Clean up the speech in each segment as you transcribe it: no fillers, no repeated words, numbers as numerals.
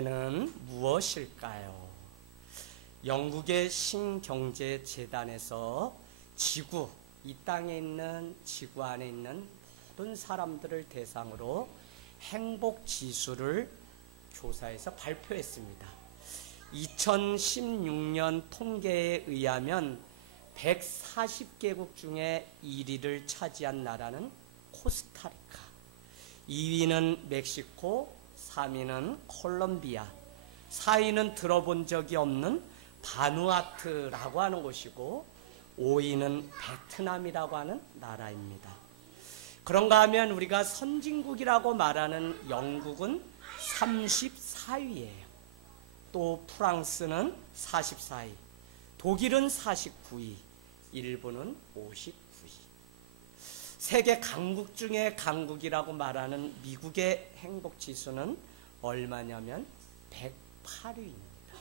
미래는 무엇일까요? 영국의 신경제재단에서 지구, 이 땅에 있는 지구 안에 있는 모든 사람들을 대상으로 행복지수를 조사해서 발표했습니다. 2016년 통계에 의하면 140개국 중에 1위를 차지한 나라는 코스타리카, 2위는 멕시코, 3위는 콜롬비아, 4위는 들어본 적이 없는 바누아투라고 하는 곳이고 5위는 베트남이라고 하는 나라입니다. 그런가 하면 우리가 선진국이라고 말하는 영국은 34위예요. 또 프랑스는 44위, 독일은 49위, 일본은 59위. 세계 강국 중에 강국이라고 말하는 미국의 행복지수는 얼마냐면 108위입니다.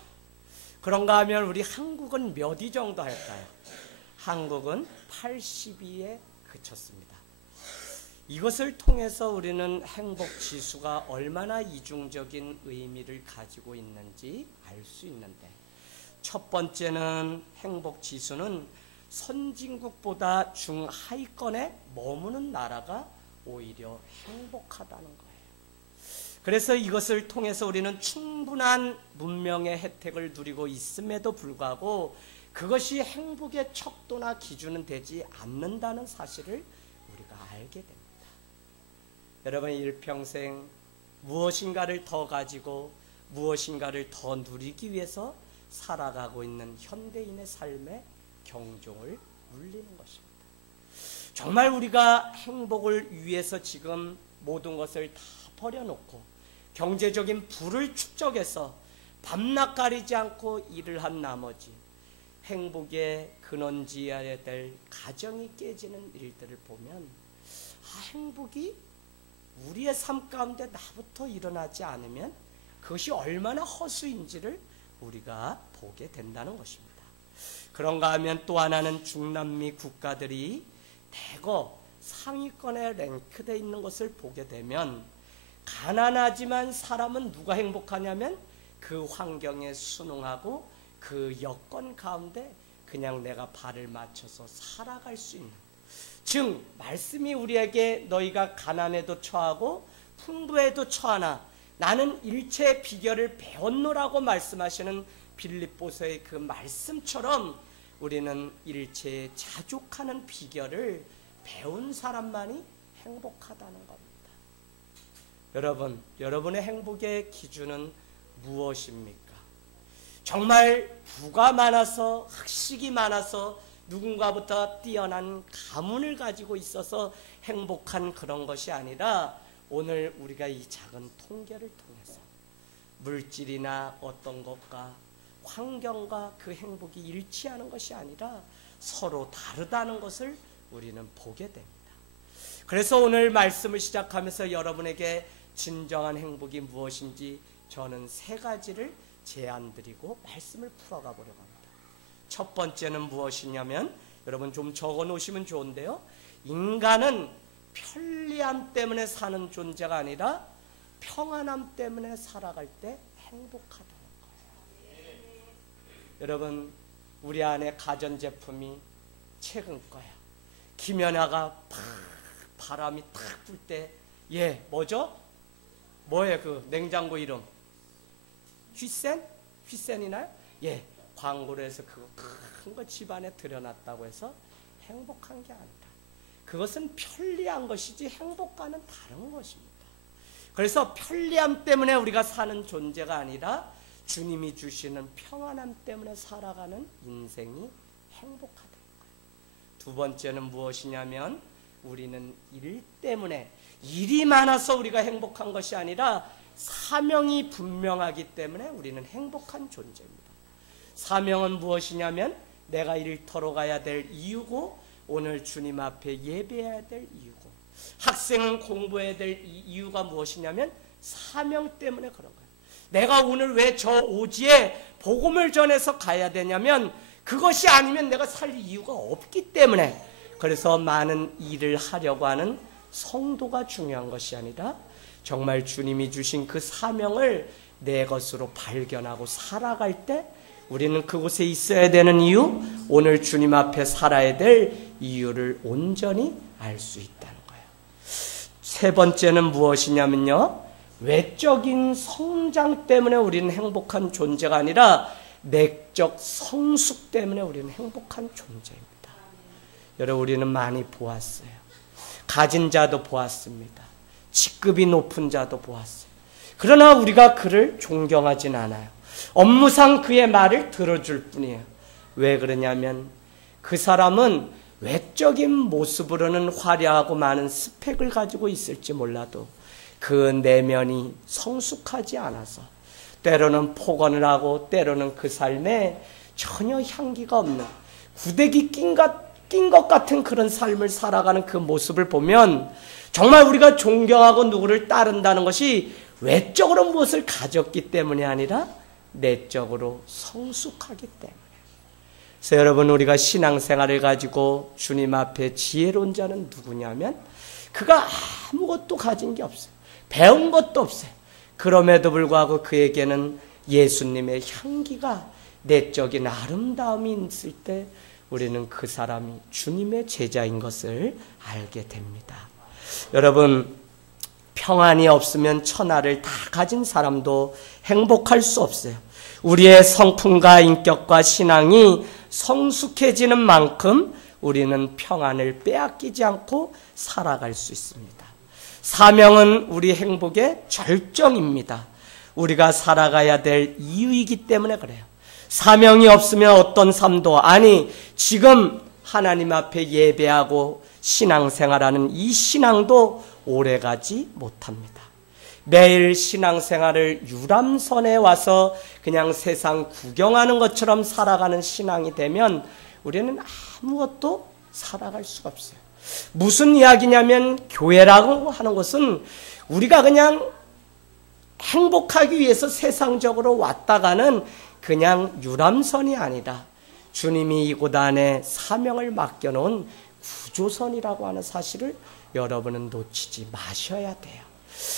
그런가 하면 우리 한국은 몇 위 정도 할까요? 한국은 80위에 그쳤습니다. 이것을 통해서 우리는 행복지수가 얼마나 이중적인 의미를 가지고 있는지 알 수 있는데, 첫 번째는 행복지수는 선진국보다 중하위권에 머무는 나라가 오히려 행복하다는 거예요. 그래서 이것을 통해서 우리는 충분한 문명의 혜택을 누리고 있음에도 불구하고 그것이 행복의 척도나 기준은 되지 않는다는 사실을 우리가 알게 됩니다. 여러분, 일평생 무엇인가를 더 가지고 무엇인가를 더 누리기 위해서 살아가고 있는 현대인의 삶에 경종을 울리는 것입니다. 정말 우리가 행복을 위해서 지금 모든 것을 다 버려놓고 경제적인 부를 축적해서 밤낮 가리지 않고 일을 한 나머지 행복의 근원지어야 될 가정이 깨지는 일들을 보면 행복이 우리의 삶 가운데 나부터 일어나지 않으면 그것이 얼마나 허수인지를 우리가 보게 된다는 것입니다. 그런가 하면 또 하나는 중남미 국가들이 대거 상위권에 랭크되어 있는 것을 보게 되면 가난하지만 사람은 누가 행복하냐면 그 환경에 순응하고 그 여건 가운데 그냥 내가 발을 맞춰서 살아갈 수 있는, 즉 말씀이 우리에게 너희가 가난에도 처하고 풍부에도 처하나 나는 일체의 비결을 배웠노라고 말씀하시는 빌립보서의 그 말씀처럼 우리는 일체에 자족하는 비결을 배운 사람만이 행복하다는 겁니다. 여러분, 여러분의 행복의 기준은 무엇입니까? 정말 부가 많아서 학식이 많아서 누군가보다 뛰어난 가문을 가지고 있어서 행복한 그런 것이 아니라 오늘 우리가 이 작은 통계를 통해서 물질이나 어떤 것과 환경과 그 행복이 일치하는 것이 아니라 서로 다르다는 것을 우리는 보게 됩니다. 그래서 오늘 말씀을 시작하면서 여러분에게 진정한 행복이 무엇인지 저는 세 가지를 제안드리고 말씀을 풀어가 보려고 합니다. 첫 번째는 무엇이냐면, 여러분 좀 적어 놓으시면 좋은데요, 인간은 편리함 때문에 사는 존재가 아니라 평안함 때문에 살아갈 때 행복하다는 거예요. 여러분, 우리 안에 가전제품이 최근 거야. 김연아가 바람이 탁 불 때, 뭐죠? 뭐예요? 그 냉장고 이름? 휘센? 휘센이나요? 광고를 해서 그거 큰 거 집안에 들여놨다고 해서 행복한 게 아니라 그것은 편리한 것이지 행복과는 다른 것입니다. 그래서 편리함 때문에 우리가 사는 존재가 아니라 주님이 주시는 평안함 때문에 살아가는 인생이 행복하다는 거예요. 두 번째는 무엇이냐면, 우리는 일 때문에, 일이 많아서 우리가 행복한 것이 아니라 사명이 분명하기 때문에 우리는 행복한 존재입니다. 사명은 무엇이냐면 내가 일터로 가야 될 이유고, 오늘 주님 앞에 예배해야 될 이유고, 학생은 공부해야 될 이유가 무엇이냐면 사명 때문에 그런 거예요. 내가 오늘 왜 저 오지에 복음을 전해서 가야 되냐면 그것이 아니면 내가 살 이유가 없기 때문에, 그래서 많은 일을 하려고 하는 성도가 중요한 것이 아니라 정말 주님이 주신 그 사명을 내 것으로 발견하고 살아갈 때 우리는 그곳에 있어야 되는 이유, 오늘 주님 앞에 살아야 될 이유를 온전히 알 수 있다는 거예요. 세 번째는 무엇이냐면요, 외적인 성장 때문에 우리는 행복한 존재가 아니라 내적 성숙 때문에 우리는 행복한 존재입니다. 여러분, 우리는 많이 보았어요. 가진 자도 보았습니다. 직급이 높은 자도 보았어요. 그러나 우리가 그를 존경하진 않아요. 업무상 그의 말을 들어줄 뿐이에요. 왜 그러냐면 그 사람은 외적인 모습으로는 화려하고 많은 스펙을 가지고 있을지 몰라도 그 내면이 성숙하지 않아서 때로는 폭언을 하고 때로는 그 삶에 전혀 향기가 없는 구데기 낀 것 같은 그런 삶을 살아가는 그 모습을 보면 정말 우리가 존경하고 누구를 따른다는 것이 외적으로 무엇을 가졌기 때문이 아니라 내적으로 성숙하기 때문에. 그래서 여러분, 우리가 신앙생활을 가지고 주님 앞에 지혜로운 자는 누구냐면 그가 아무것도 가진 게 없어요. 배운 것도 없어요. 그럼에도 불구하고 그에게는 예수님의 향기가, 내적인 아름다움이 있을 때 우리는 그 사람이 주님의 제자인 것을 알게 됩니다. 여러분, 평안이 없으면 천하를 다 가진 사람도 행복할 수 없어요. 우리의 성품과 인격과 신앙이 성숙해지는 만큼 우리는 평안을 빼앗기지 않고 살아갈 수 있습니다. 사명은 우리 행복의 절정입니다. 우리가 살아가야 될 이유이기 때문에 그래요. 사명이 없으면 어떤 삶도, 아니 지금 하나님 앞에 예배하고 신앙생활하는 이 신앙도 오래가지 못합니다. 매일 신앙생활을 유람선에 와서 그냥 세상 구경하는 것처럼 살아가는 신앙이 되면 우리는 아무것도 살아갈 수가 없어요. 무슨 이야기냐면 교회라고 하는 것은 우리가 그냥 행복하기 위해서 세상적으로 왔다 가는 그냥 유람선이 아니라 주님이 이곳 안에 사명을 맡겨놓은 구조선이라고 하는 사실을 여러분은 놓치지 마셔야 돼요.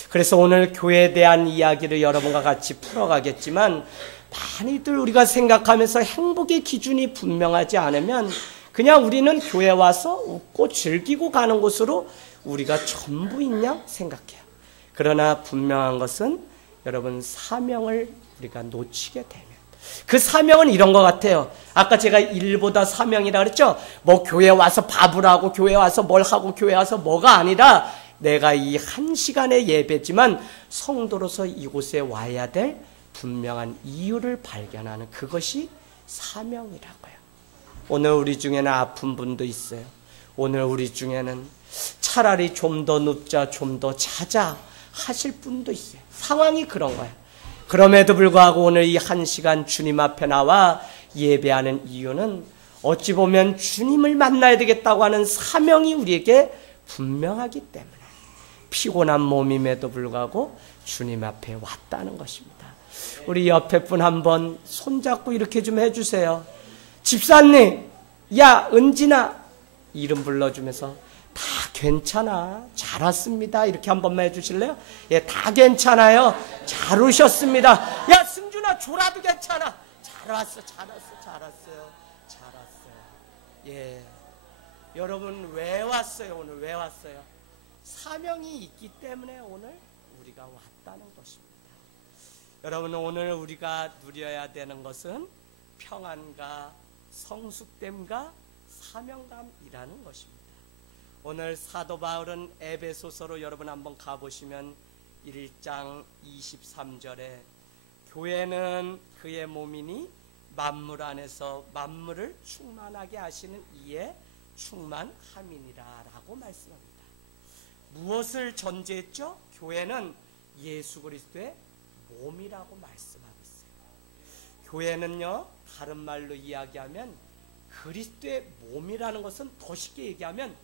그래서 오늘 교회에 대한 이야기를 여러분과 같이 풀어가겠지만 많이들 우리가 생각하면서 행복의 기준이 분명하지 않으면 그냥 우리는 교회 와서 웃고 즐기고 가는 곳으로 우리가 전부인 양 생각해요. 그러나 분명한 것은 여러분, 사명을 우리가 놓치게 되면, 그 사명은 이런 것 같아요. 아까 제가 일보다 사명이라 그랬죠. 뭐 교회 와서 밥을 하고 교회 와서 뭘 하고 교회 와서 뭐가 아니라 내가 이 한 시간의 예배지만 성도로서 이곳에 와야 될 분명한 이유를 발견하는 그것이 사명이라고요. 오늘 우리 중에는 아픈 분도 있어요. 오늘 우리 중에는 차라리 좀 더 눕자, 좀 더 자자 하실 분도 있어요. 상황이 그런 거예요. 그럼에도 불구하고 오늘 이 한 시간 주님 앞에 나와 예배하는 이유는 어찌 보면 주님을 만나야 되겠다고 하는 사명이 우리에게 분명하기 때문에 피곤한 몸임에도 불구하고 주님 앞에 왔다는 것입니다. 우리 옆에 분 한번 손잡고 이렇게 좀 해주세요. 집사님, 야 은진아, 이름 불러주면서 다 괜찮아, 잘 왔습니다, 이렇게 한 번만 해주실래요? 예, 다 괜찮아요, 잘 오셨습니다. 야 승준아, 졸아도 괜찮아, 잘 왔어요. 예, 여러분 왜 왔어요? 오늘 왜 왔어요? 사명이 있기 때문에 오늘 우리가 왔다는 것입니다. 여러분, 오늘 우리가 누려야 되는 것은 평안과 성숙됨과 사명감이라는 것입니다. 오늘 사도 바울은 에베소서로 여러분 한번 가보시면 1장 23절에 교회는 그의 몸이니 만물 안에서 만물을 충만하게 하시는 이에 충만함이니라 라고 말씀합니다. 무엇을 전제했죠? 교회는 예수 그리스도의 몸이라고 말씀하고 있어요. 교회는요, 다른 말로 이야기하면 그리스도의 몸이라는 것은 더 쉽게 얘기하면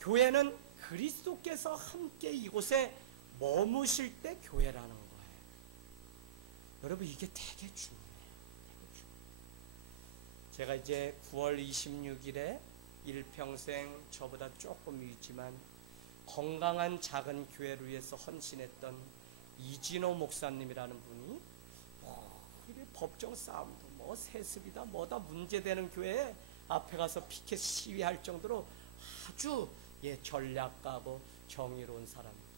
교회는 그리스도께서 함께 이곳에 머무실 때 교회라는 거예요. 여러분, 이게 되게 중요해요. 제가 이제 9월 26일에 일평생 저보다 조금 위지만 건강한 작은 교회를 위해서 헌신했던 이진호 목사님이라는 분이 법정 싸움도 뭐 세습이다 뭐다 문제되는 교회에 앞에 가서 피켓 시위할 정도로 아주 전략가고 정의로운 사람입니다.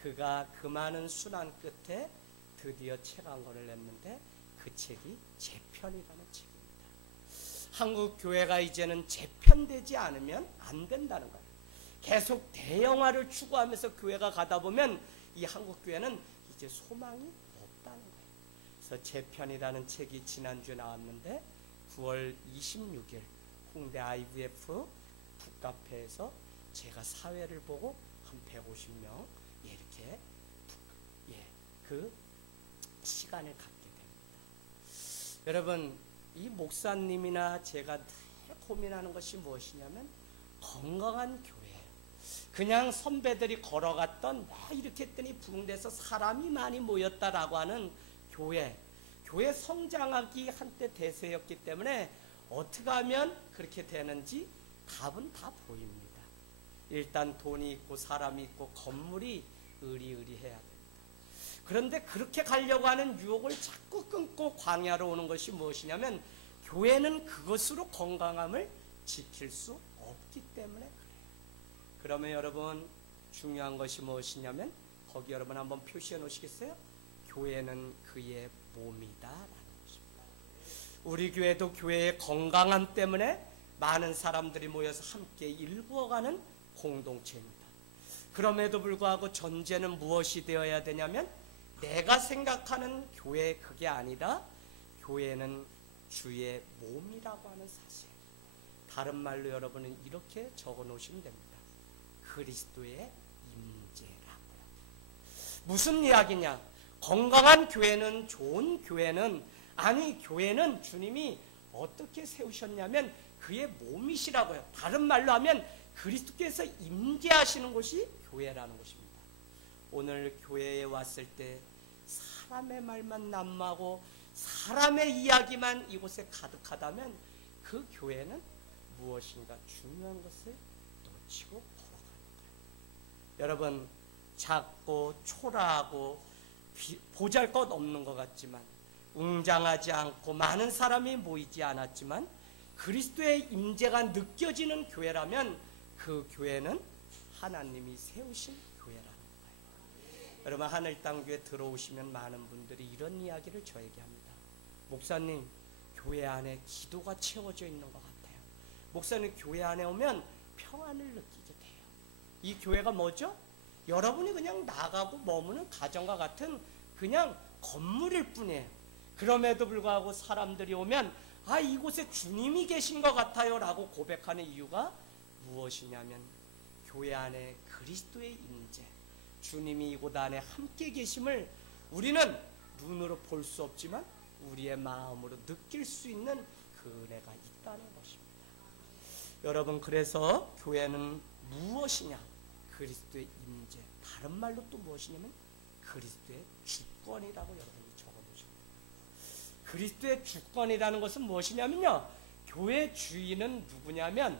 그가 그 많은 순환 끝에 드디어 책 한 권을 냈는데 그 책이 재편이라는 책입니다. 한국 교회가 이제는 재편되지 않으면 안 된다는 거예요. 계속 대형화를 추구하면서 교회가 가다 보면 이 한국 교회는 이제 소망이 없다는 거예요. 그래서 재편이라는 책이 지난주에 나왔는데 9월 26일 홍대 IVF 북카페에서 제가 사회를 보고 한 150명 이렇게 그 시간을 갖게 됩니다. 여러분, 이 목사님이나 제가 늘 고민하는 것이 무엇이냐면 건강한 교회예요. 그냥 선배들이 걸어갔던 이렇게 했더니 부흥돼서 사람이 많이 모였다라고 하는 교회 성장하기 한때 대세였기 때문에 어떻게 하면 그렇게 되는지 답은 다 보입니다. 일단 돈이 있고 사람이 있고 건물이 의리의리해야 됩니다. 그런데 그렇게 가려고 하는 유혹을 자꾸 끊고 광야로 오는 것이 무엇이냐면 교회는 그것으로 건강함을 지킬 수 없기 때문에 그래요. 그러면 여러분 중요한 것이 무엇이냐면 거기 여러분 한번 표시해 놓으시겠어요? 교회는 그의 몸이다라는 것입니다. 우리 교회도 교회의 건강함 때문에 많은 사람들이 모여서 함께 일구어가는 공동체입니다. 그럼에도 불구하고 전제는 무엇이 되어야 되냐면 내가 생각하는 교회 그게 아니라 교회는 주의 몸이라고 하는 사실. 다른 말로 여러분은 이렇게 적어 놓으시면 됩니다. 그리스도의 임재라고요. 무슨 이야기냐? 건강한 교회는 좋은 교회는 아니 교회는 주님이 어떻게 세우셨냐면 그의 몸이시라고요. 다른 말로 하면 그리스도께서 임재하시는 곳이 교회라는 것입니다. 오늘 교회에 왔을 때 사람의 말만 난무하고 사람의 이야기만 이곳에 가득하다면 그 교회는 무엇인가 중요한 것을 놓치고 걸어가는 거예요. 여러분 작고 초라하고 보잘것없는 것 같지만 웅장하지 않고 많은 사람이 모이지 않았지만 그리스도의 임재가 느껴지는 교회라면 그 교회는 하나님이 세우신 교회라는 거예요. 여러분 하늘 땅 교회 들어오시면 많은 분들이 이런 이야기를 저에게 합니다. 목사님 교회 안에 기도가 채워져 있는 것 같아요. 목사님 교회 안에 오면 평안을 느끼게 돼요. 이 교회가 뭐죠? 여러분이 그냥 나가고 머무는 가정과 같은 그냥 건물일 뿐이에요. 그럼에도 불구하고 사람들이 오면 이곳에 주님이 계신 것 같아요 라고 고백하는 이유가 무엇이냐면 교회 안에 그리스도의 임재, 주님이 이곳 안에 함께 계심을 우리는 눈으로 볼 수 없지만 우리의 마음으로 느낄 수 있는 그 은혜가 있다는 것입니다. 여러분 그래서 교회는 무엇이냐? 그리스도의 임재, 다른 말로 또 무엇이냐면 그리스도의 주권이라고 여러분이 적어놓으십니다. 그리스도의 주권이라는 것은 무엇이냐면요, 교회 주인은 누구냐면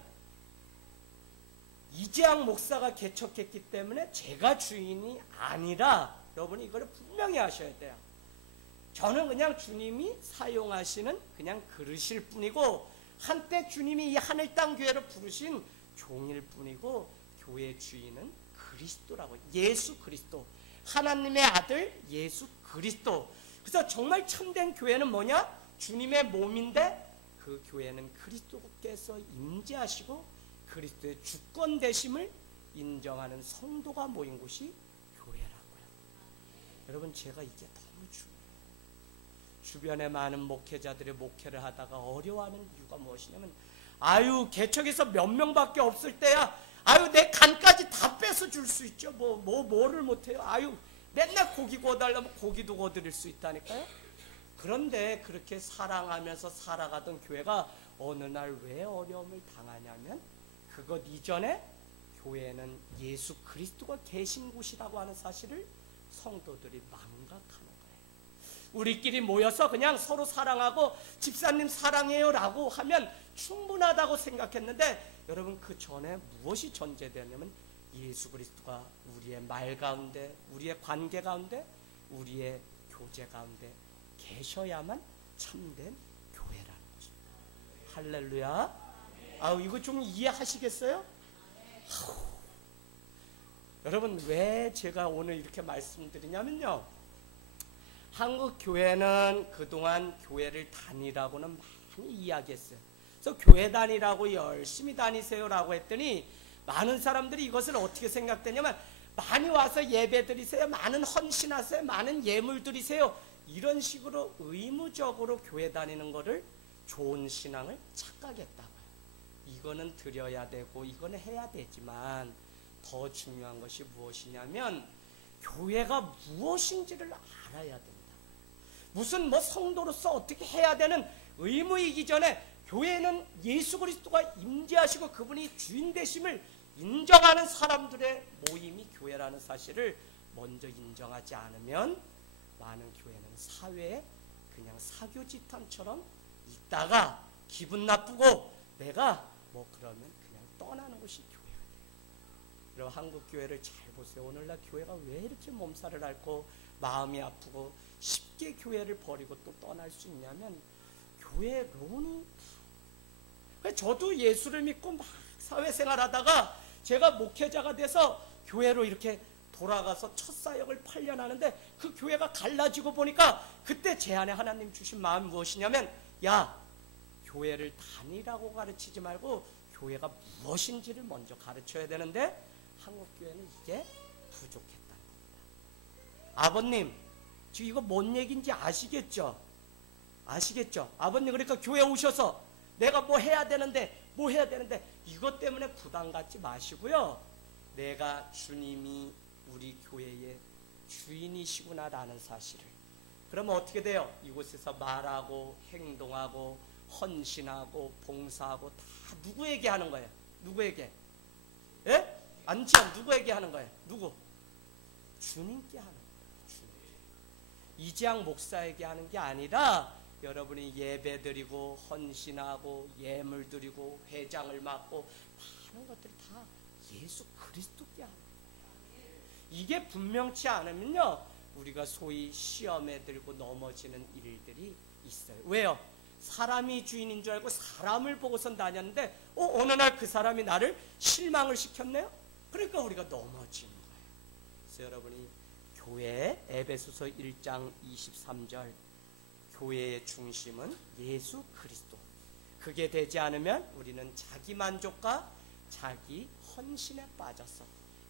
이재학 목사가 개척했기 때문에 제가 주인이 아니라 여러분이 이걸 분명히 아셔야 돼요. 저는 그냥 주님이 사용하시는 그냥 그릇일 뿐이고 한때 주님이 이 하늘 땅 교회를 부르신 종일 뿐이고 교회 주인은 그리스도라고, 예수 그리스도, 하나님의 아들 예수 그리스도. 그래서 정말 참된 교회는 뭐냐? 주님의 몸인데 그 교회는 그리스도께서 임재하시고 그리스도의 주권 되심을 인정하는 성도가 모인 곳이 교회라고요. 여러분 제가 이게 너무 중요해요. 주변에 많은 목회자들이 목회를 하다가 어려워하는 이유가 무엇이냐면 개척에서 몇 명밖에 없을 때야 내 간까지 다 뺏어 줄 수 있죠. 뭐를 못해요. 맨날 고기 구워달라면 고기도 구워드릴 수 있다니까요. 그런데 그렇게 사랑하면서 살아가던 교회가 어느 날 왜 어려움을 당하냐면 그것 이전에 교회는 예수 그리스도가 계신 곳이라고 하는 사실을 성도들이 망각하는 거예요. 우리끼리 모여서 그냥 서로 사랑하고 집사님 사랑해요 라고 하면 충분하다고 생각했는데 여러분 그 전에 무엇이 전제되었냐면 예수 그리스도가 우리의 말 가운데, 우리의 관계 가운데, 우리의 교제 가운데 계셔야만 참된 교회라는 것입니다. 할렐루야. 아우, 이거 좀 이해하시겠어요? 여러분, 왜 제가 오늘 이렇게 말씀드리냐면요, 한국 교회는 그동안 교회를 다니라고는 많이 이야기했어요. 그래서 교회 다니라고 열심히 다니세요라고 했더니 많은 사람들이 이것을 어떻게 생각되냐면, 많이 와서 예배 드리세요, 많은 헌신하세요, 많은 예물 드리세요, 이런 식으로 의무적으로 교회 다니는 거를 좋은 신앙을 착각했다고요. 이거는 드려야 되고 이거는 해야 되지만 더 중요한 것이 무엇이냐면 교회가 무엇인지를 알아야 된다. 무슨 성도로서 어떻게 해야 되는 의무이기 전에 교회는 예수 그리스도가 임재하시고 그분이 주인 되심을 인정하는 사람들의 모임이 교회라는 사실을 먼저 인정하지 않으면 많은 교회는 사회에 그냥 사교집단처럼 있다가 기분 나쁘고 내가 그러면 그냥 떠나는 것이 교회가 돼요. 여러분, 한국 교회를 잘 보세요. 오늘날 교회가 왜 이렇게 몸살을 앓고 마음이 아프고 쉽게 교회를 버리고 또 떠날 수 있냐면 교회론이. 저도 예수를 믿고 막 사회생활 하다가 제가 목회자가 돼서 교회로 이렇게 돌아가서 첫 사역을 8년 하는데 그 교회가 갈라지고 보니까 그때 제 안에 하나님 주신 마음이 무엇이냐면, 야, 교회를 다니라고 가르치지 말고 교회가 무엇인지를 먼저 가르쳐야 되는데 한국 교회는 이게 부족했다는 겁니다. 아버님, 지금 이거 뭔 얘기인지 아시겠죠? 아시겠죠? 아버님, 그러니까 교회 오셔서 내가 뭐 해야 되는데 이것 때문에 부담 갖지 마시고요, 내가 주님이 우리 교회의 주인이시구나라는 사실을, 그러면 어떻게 돼요? 이곳에서 말하고 행동하고 헌신하고 봉사하고 다 누구에게 하는 거예요? 누구에게? 예? 안치현 누구에게 하는 거예요? 누구? 주님께 하는 거예요. 주님. 이재양 목사에게 하는 게 아니라 여러분이 예배 드리고 헌신하고 예물 드리고 회장을 맡고 많은 것들이 다 예수 그리스도께 하는 거예요. 이게 분명치 않으면요, 우리가 소위 시험에 들고 넘어지는 일들이 있어요. 왜요? 사람이 주인인 줄 알고 사람을 보고선 다녔는데 어느 날 그 사람이 나를 실망을 시켰네요. 그러니까 우리가 넘어지는 거예요. 그래서 여러분이 교회 에베소서 1장 23절, 교회의 중심은 예수 그리스도. 그게 되지 않으면 우리는 자기 만족과 자기 헌신에 빠져서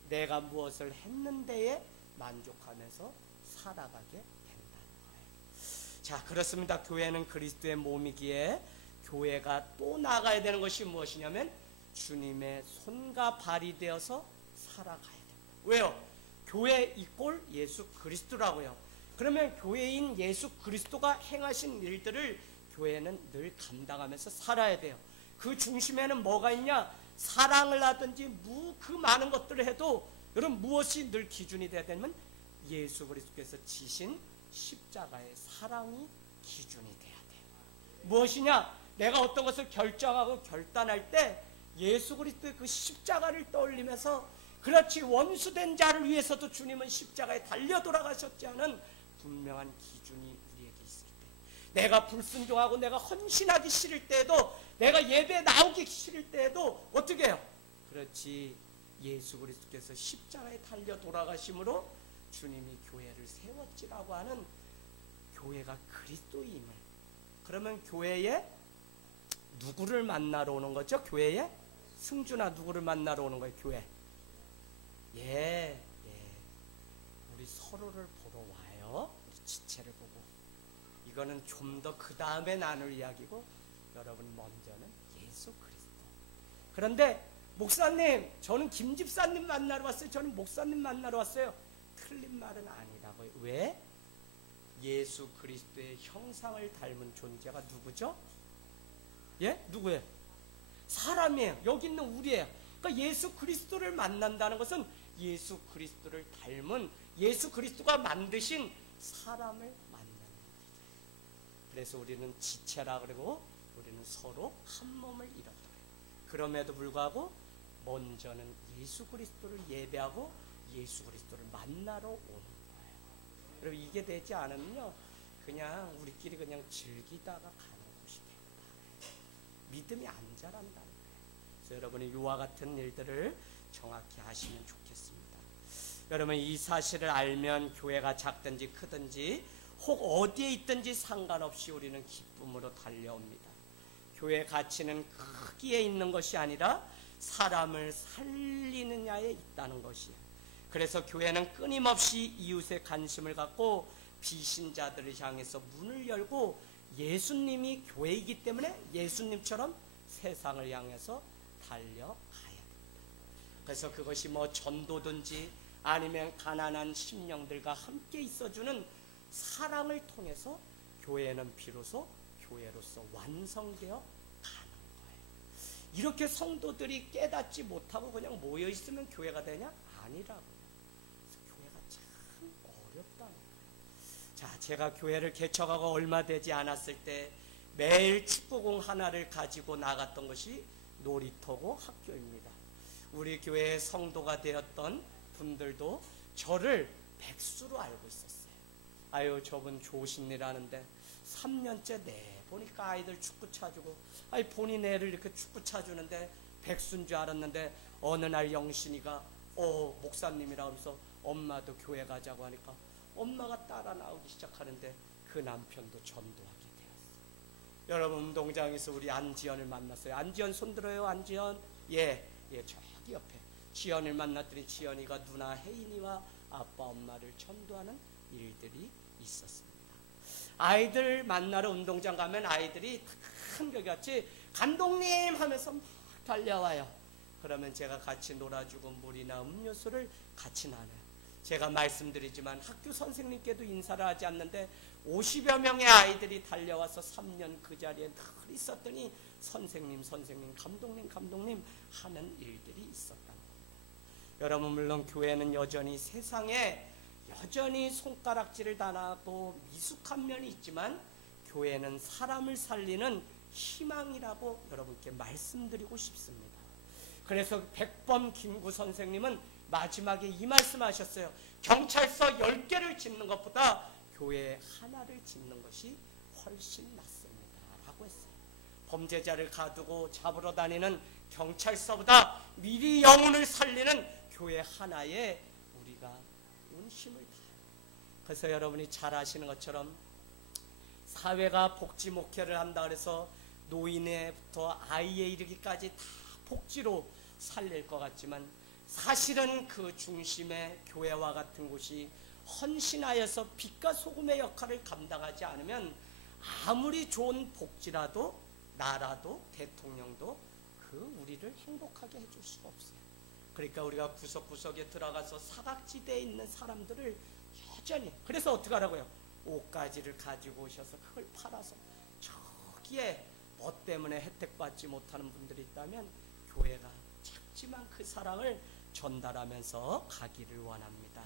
내가 무엇을 했는데에 만족하면서 살아가게 된다는 거예요. 자, 그렇습니다. 교회는 그리스도의 몸이기에 교회가 또 나가야 되는 것이 무엇이냐면 주님의 손과 발이 되어서 살아가야 됩니다. 왜요? 교회 이꼴 예수 그리스도라고요. 그러면 교회인 예수 그리스도가 행하신 일들을 교회는 늘 감당하면서 살아야 돼요. 그 중심에는 뭐가 있냐? 사랑을 하든지 그 많은 것들을 해도 여러분 무엇이 늘 기준이 돼야 되냐면 예수 그리스도께서 지신 십자가의 사랑이 기준이 돼야 돼요. 무엇이냐? 내가 어떤 것을 결정하고 결단할 때 예수 그리스도의 그 십자가를 떠올리면서, 그렇지, 원수된 자를 위해서도 주님은 십자가에 달려 돌아가셨지 않은 분명한 기준이 우리에게 있을 때, 내가 불순종하고 내가 헌신하기 싫을 때에도, 내가 예배 나오기 싫을 때에도 어떻게 해요? 그렇지, 예수 그리스도께서 십자가에 달려 돌아가심으로 주님이 교회를 세웠지라고 하는 교회가 그리스도임을. 그러면 교회에 누구를 만나러 오는 거죠? 교회에? 승준아, 누구를 만나러 오는 거예요? 교회. 예. 우리 서로를 보러 와요. 우리 지체를 보고. 이거는 좀 더 그 다음에 나눌 이야기고, 여러분 먼저는 예수 그리스도. 그런데 목사님, 저는 김 집사님 만나러 왔어요. 저는 목사님 만나러 왔어요. 틀린 말은 아니라고요. 왜? 예수 그리스도의 형상을 닮은 존재가 누구죠? 예? 누구예요? 사람이에요. 여기 있는 우리예요. 그러니까 예수 그리스도를 만난다는 것은 예수 그리스도를 닮은, 예수 그리스도가 만드신 사람을 만나는 일이에요. 그래서 우리는 지체라 그러고 우리는 서로 한 몸을 이뤘다. 그럼에도 불구하고 먼저는 예수 그리스도를 예배하고 예수 그리스도를 만나러 오는 거예요. 여러분, 이게 되지 않으면요, 그냥 우리끼리 그냥 즐기다가 가는 곳이 된다. 믿음이 안 자란다는 거예요. 그래서 여러분이 이와 같은 일들을 정확히 하시면 좋겠습니다. 여러분 이 사실을 알면 교회가 작든지 크든지 혹 어디에 있든지 상관없이 우리는 기쁨으로 달려옵니다. 교회의 가치는 크기에 있는 것이 아니라 사람을 살리느냐에 있다는 것이에요. 그래서 교회는 끊임없이 이웃의 관심을 갖고 비신자들을 향해서 문을 열고 예수님이 교회이기 때문에 예수님처럼 세상을 향해서 달려가야 됩니다. 그래서 그것이 뭐 전도든지 아니면 가난한 심령들과 함께 있어주는 사랑을 통해서 교회는 비로소 교회로서 완성되어 가는 거예요. 이렇게 성도들이 깨닫지 못하고 그냥 모여 있으면 교회가 되냐? 아니라고요. 교회가 참 어렵다는 거예요. 자, 제가 교회를 개척하고 얼마 되지 않았을 때 매일 축구공 하나를 가지고 나갔던 것이 놀이터고 학교입니다. 우리 교회의 성도가 되었던 분들도 저를 백수로 알고 있었어요. 아유, 저분 좋으신 일 하는데 3년째 보니까 아이들 축구 차주고, 본인 애를 이렇게 축구 차주는데 백수인 줄 알았는데 어느 날 영신이가 목사님이라 그래서 엄마도 교회 가자고 하니까 엄마가 따라 나오기 시작하는데 그 남편도 전도하게 되었어요. 여러분 운동장에서 우리 안지연을 만났어요. 안지연 손들어요. 안지연. 예, 저기 옆에 지연을 만났더니 지연이가 누나 혜인이와 아빠 엄마를 전도하는 일들이 있었습니다. 아이들 만나러 운동장 가면 아이들이 한결같이 감독님 하면서 막 달려와요. 그러면 제가 같이 놀아주고 물이나 음료수를 같이 나눠요. 제가 말씀드리지만 학교 선생님께도 인사를 하지 않는데 50여 명의 아이들이 달려와서 3년 그 자리에 늘 있었더니 선생님, 감독님 하는 일들이 있었다는 겁니다. 여러분 물론 교회는 여전히 세상에 여전히 손가락질을 당하고 미숙한 면이 있지만 교회는 사람을 살리는 희망이라고 여러분께 말씀드리고 싶습니다. 그래서 백범 김구 선생님은 마지막에 이 말씀하셨어요. 경찰서 10개를 짓는 것보다 교회 하나를 짓는 것이 훨씬 낫습니다 라고 했어요. 범죄자를 가두고 잡으러 다니는 경찰서보다 미리 영혼을 살리는 교회 하나에 우리가 힘을 다해요. 그래서 여러분이 잘 아시는 것처럼 사회가 복지 목회를 한다 그래서 노인에부터 아이에 이르기까지 다 복지로 살릴 것 같지만 사실은 그 중심에 교회와 같은 곳이 헌신하여서 빛과 소금의 역할을 감당하지 않으면 아무리 좋은 복지라도 나라도 대통령도 우리를 행복하게 해줄 수가 없어요. 그러니까 우리가 구석구석에 들어가서 사각지대에 있는 사람들을 여전히, 그래서 어떻게 하라고요? 옷가지를 가지고 오셔서 그걸 팔아서 저기에 뭐 때문에 혜택받지 못하는 분들이 있다면 교회가 작지만 그 사랑을 전달하면서 가기를 원합니다.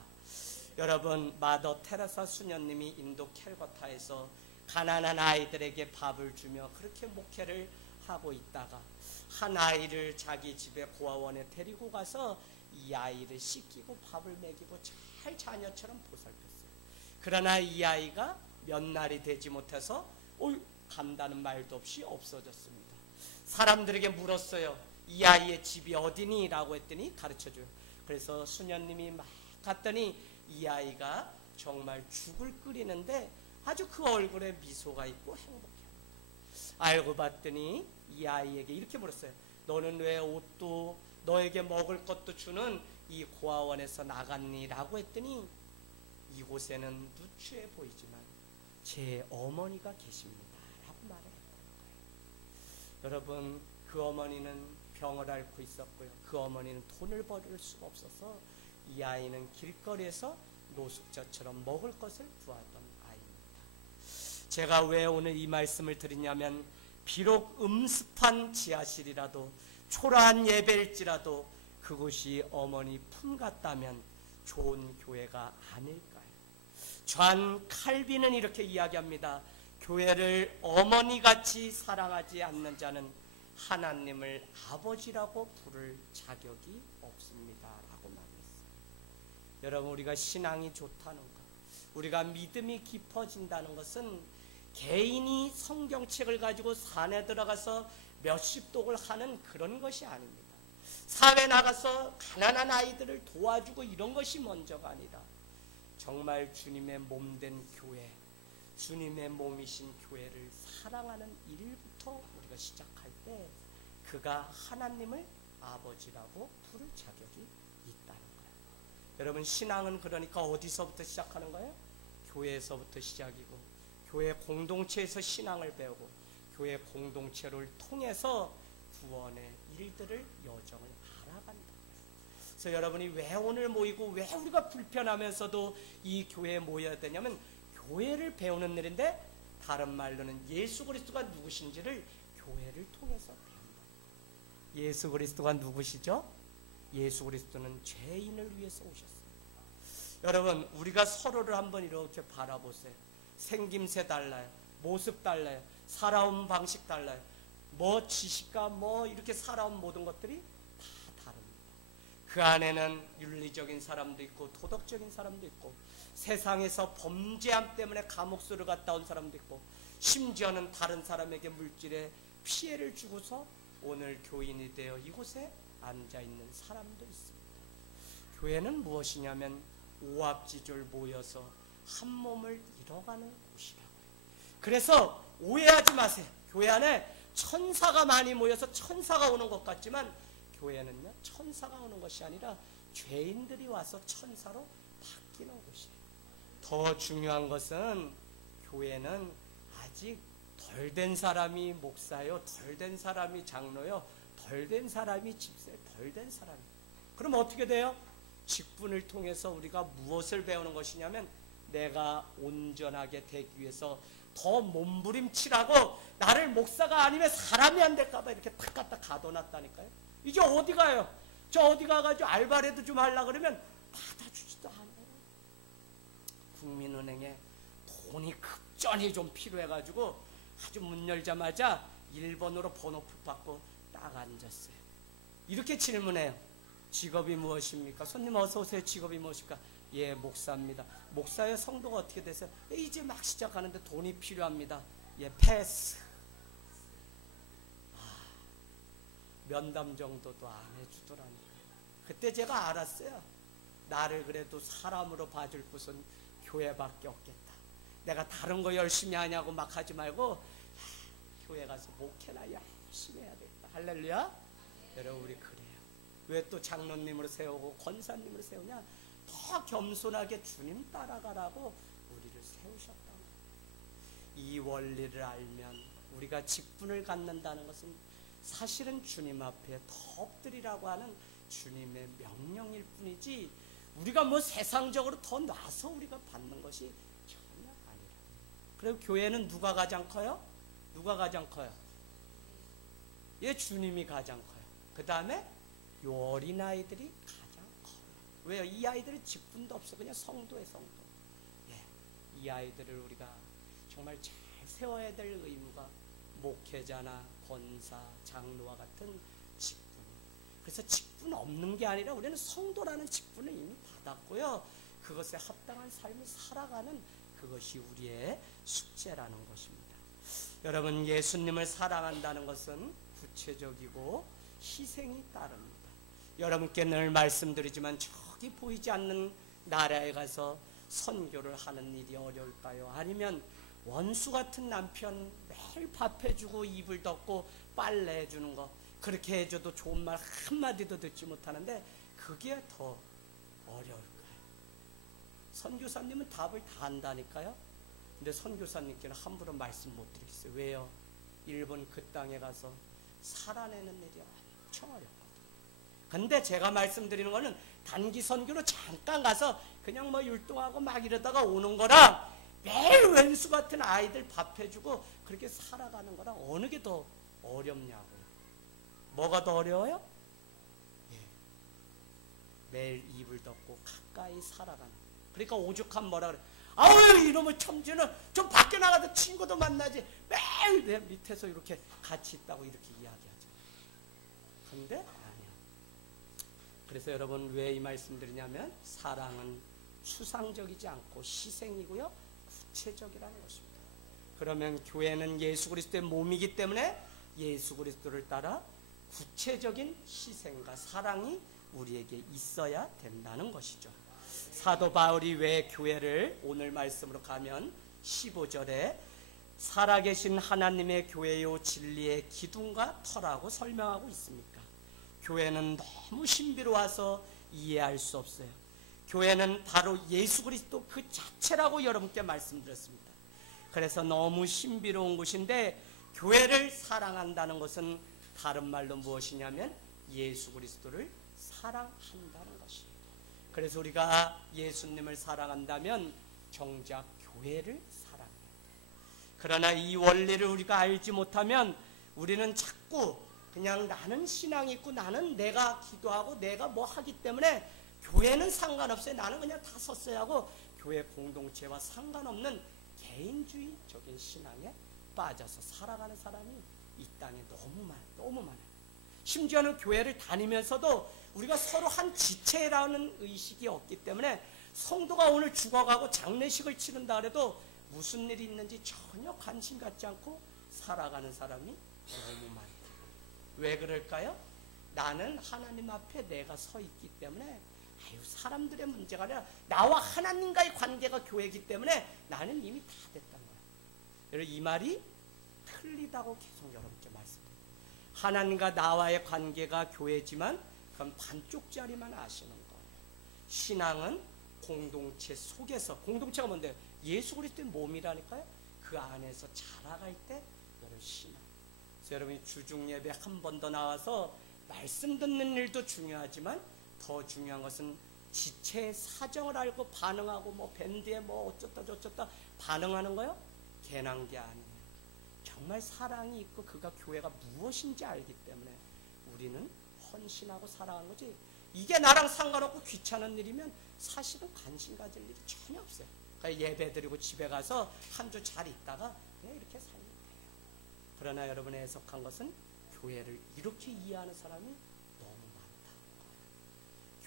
여러분 마더 테레사 수녀님이 인도 캘커타에서 가난한 아이들에게 밥을 주며 그렇게 목회를 하고 있다가 한 아이를 자기 집에 고아원에 데리고 가서 이 아이를 씻기고 밥을 먹이고 잘 자녀처럼 보살폈어요. 그러나 이 아이가 몇 날이 되지 못해서 간다는 말도 없이 없어졌습니다. 사람들에게 물었어요. 이 아이의 집이 어디니? 라고 했더니 가르쳐줘요. 그래서 수녀님이 막 갔더니 이 아이가 정말 죽을 끓이는데 아주 그 얼굴에 미소가 있고 행복해합니다. 알고 봤더니 이 아이에게 이렇게 물었어요. 너는 왜 옷도 너에게 먹을 것도 주는 이 고아원에서 나갔니? 라고 했더니 이곳에는 누추해 보이지만 제 어머니가 계십니다 라고 말을 했다는 거예요. 여러분 그 어머니는 병을 앓고 있었고요. 그 어머니는 돈을 벌일 수가 없어서 이 아이는 길거리에서 노숙자처럼 먹을 것을 구하던 아이입니다. 제가 왜 오늘 이 말씀을 드리냐면 비록 음습한 지하실이라도 초라한 예배일지라도 그곳이 어머니 품 같다면 좋은 교회가 아닐까요? 존 칼빈은 이렇게 이야기합니다. 교회를 어머니같이 사랑하지 않는 자는 하나님을 아버지라고 부를 자격이 없습니다 라고 말했어요. 여러분 우리가 신앙이 좋다는 것, 우리가 믿음이 깊어진다는 것은 개인이 성경책을 가지고 산에 들어가서 몇십 독을 하는 그런 것이 아닙니다. 사회 나가서 가난한 아이들을 도와주고 이런 것이 먼저가 아니라 정말 주님의 몸된 교회, 주님의 몸이신 교회를 사랑하는 일부터 우리가 시작할 때 그가 하나님을 아버지라고 부를 자격이 있다는 거예요. 여러분, 신앙은 그러니까 어디서부터 시작하는 거예요? 교회에서부터 시작이고, 교회 공동체에서 신앙을 배우고, 교회 공동체를 통해서 구원의 일들을, 여정을 알아간다. 그래서 여러분이 왜 오늘 모이고 왜 우리가 불편하면서도 이 교회에 모여야 되냐면 교회를 배우는 일인데, 다른 말로는 예수 그리스도가 누구신지를 교회를 통해서 배운다. 예수 그리스도가 누구시죠? 예수 그리스도는 죄인을 위해서 오셨습니다. 여러분, 우리가 서로를 한번 이렇게 바라보세요. 생김새 달라요. 모습 달라요. 살아온 방식 달라요. 뭐 지식과 뭐 이렇게 살아온 모든 것들이 다 다릅니다. 그 안에는 윤리적인 사람도 있고 도덕적인 사람도 있고 세상에서 범죄함 때문에 감옥수를 갔다 온 사람도 있고 심지어는 다른 사람에게 물질에 피해를 주고서 오늘 교인이 되어 이곳에 앉아있는 사람도 있습니다. 교회는 무엇이냐면 오합지졸 모여서 한 몸을 이뤄가는 곳이라고요. 그래서 오해하지 마세요. 교회 안에 천사가 많이 모여서 천사가 오는 것 같지만 교회는요, 천사가 오는 것이 아니라 죄인들이 와서 천사로 바뀌는 곳이에요. 더 중요한 것은 교회는 아직 덜 된 사람이 목사요, 덜 된 사람이 장로요, 덜 된 사람이 집사요, 덜 된 사람이. 그럼 어떻게 돼요? 직분을 통해서 우리가 무엇을 배우는 것이냐면 내가 온전하게 되기 위해서 더 몸부림치라고 나를 목사가 아니면 사람이 안 될까봐 이렇게 탁 갖다 가둬놨다니까요. 이제 어디 가요? 저 어디 가가지고 알바라도 좀 하려고 그러면 받아주지도 않아요. 국민은행에 돈이 급전히 좀 필요해가지고 아주 문 열자마자 1번으로 번호표 받고 딱 앉았어요. 이렇게 질문해요. 직업이 무엇입니까? 손님 어서 오세요. 직업이 무엇입니까? 예, 목사입니다. 목사의 성도가 어떻게 되세요? 이제 막 시작하는데 돈이 필요합니다. 예, 패스. 면담 정도도 안 해주더라니까요. 그때 제가 알았어요. 나를 그래도 사람으로 봐줄 곳은 교회밖에 없겠다. 내가 다른 거 열심히 하냐고 막 하지 말고 교회 가서 목회나 열심히 해야 되겠다. 할렐루야. 여러분, 우리 그래요. 왜 또 장로님으로 세우고 권사님으로 세우냐? 더 겸손하게 주님 따라가라고 우리를 세우셨다. 이 원리를 알면 우리가 직분을 갖는다는 것은 사실은 주님 앞에 더 엎드리라고 하는 주님의 명령일 뿐이지 우리가 뭐 세상적으로 더 나서 우리가 받는 것이 전혀 아니라. 그리고 교회는 누가 가장 커요? 누가 가장 커요? 예, 주님이 가장 커요. 그 다음에 요 어린아이들이 가장 커요. 왜요? 이 아이들은 직분도 없어. 그냥 성도의 성도. 예, 이 아이들을 우리가 정말 잘 세워야 될 의무가 목회자나 권사, 장로와 같은 직분. 그래서 직분 없는 게 아니라 우리는 성도라는 직분을 이미 받았고요. 그것에 합당한 삶을 살아가는 그것이 우리의 숙제라는 것입니다. 여러분, 예수님을 사랑한다는 것은 구체적이고 희생이 따릅니다. 여러분께 늘 말씀드리지만 저기 보이지 않는 나라에 가서 선교를 하는 일이 어려울까요? 아니면 원수 같은 남편 매일 밥 해주고 이불 덮고 빨래 해주는 거 그렇게 해줘도 좋은 말 한마디도 듣지 못하는데 그게 더 어려울까요? 선교사님은 답을 다 안다니까요. 근데 선교사님께는 함부로 말씀 못 드리겠어요. 왜요? 일본 그 땅에 가서 살아내는 일이 엄청 어렵거든요. 근데 제가 말씀드리는 거는 단기 선교로 잠깐 가서 그냥 뭐 율동하고 막 이러다가 오는 거랑 매일 왼수 같은 아이들 밥 해주고 그렇게 살아가는 거랑 어느 게 더 어렵냐고요. 뭐가 더 어려워요? 예. 매일 이불 덮고 가까이 살아가는. 그러니까 오죽하면 뭐라 그래. 아우, 이놈의 천지는 좀 밖에 나가서 친구도 만나지 매일 내 밑에서 이렇게 같이 있다고 이렇게 이야기하죠. 근데 아니야. 그래서 여러분, 왜 이 말씀 드리냐면 사랑은 추상적이지 않고 희생이고요, 구체적이라는 것입니다. 그러면 교회는 예수 그리스도의 몸이기 때문에 예수 그리스도를 따라 구체적인 희생과 사랑이 우리에게 있어야 된다는 것이죠. 사도 바울이 왜 교회를, 오늘 말씀으로 가면 15절에 살아계신 하나님의 교회요 진리의 기둥과 터라고 설명하고 있습니까? 교회는 너무 신비로워서 이해할 수 없어요. 교회는 바로 예수 그리스도 그 자체라고 여러분께 말씀드렸습니다. 그래서 너무 신비로운 곳인데, 교회를 사랑한다는 것은 다른 말로 무엇이냐면 예수 그리스도를 사랑한다는 것이에요. 그래서 우리가 예수님을 사랑한다면 정작 교회를 사랑해야 돼요. 그러나 이 원리를 우리가 알지 못하면 우리는 자꾸 그냥 나는 신앙이 있고 나는 내가 기도하고 내가 뭐 하기 때문에 교회는 상관없어요, 나는 그냥 다 섰어야 하고, 교회 공동체와 상관없는 개인주의적인 신앙에 빠져서 살아가는 사람이 이 땅에 너무 많아요. 심지어는 교회를 다니면서도 우리가 서로 한 지체라는 의식이 없기 때문에 성도가 오늘 죽어가고 장례식을 치른다 그래도 무슨 일이 있는지 전혀 관심 갖지 않고 살아가는 사람이 너무 많다. 왜 그럴까요? 나는 하나님 앞에 내가 서 있기 때문에, 사람들의 문제가 아니라 나와 하나님과의 관계가 교회이기 때문에 나는 이미 다 됐다는 거예요. 여러분, 이 말이 틀리다고 계속 여러분께 말씀드려요. 하나님과 나와의 관계가 교회지만 그건 반쪽짜리만 아시는 거예요. 신앙은 공동체 속에서, 공동체가 뭔데요? 예수 그리스도의 몸이라니까요. 그 안에서 자라갈 때 여러분 신앙. 그래서 여러분이 주중 예배 한 번 더 나와서 말씀 듣는 일도 중요하지만 더 중요한 것은 지체의 사정을 알고 반응하고, 뭐 밴드에 뭐 어쩌다 저쩌다 반응하는 거요? 괜한 게 아니에요. 정말 사랑이 있고 그가 교회가 무엇인지 알기 때문에 우리는 헌신하고 살아가는 거지, 이게 나랑 상관없고 귀찮은 일이면 사실은 관심 가질 일이 전혀 없어요. 그러니까 예배 드리고 집에 가서 한 주 잘 있다가 그냥 이렇게 살면 돼요. 그러나 여러분이 해석한 것은 교회를 이렇게 이해하는 사람이 너무 많다.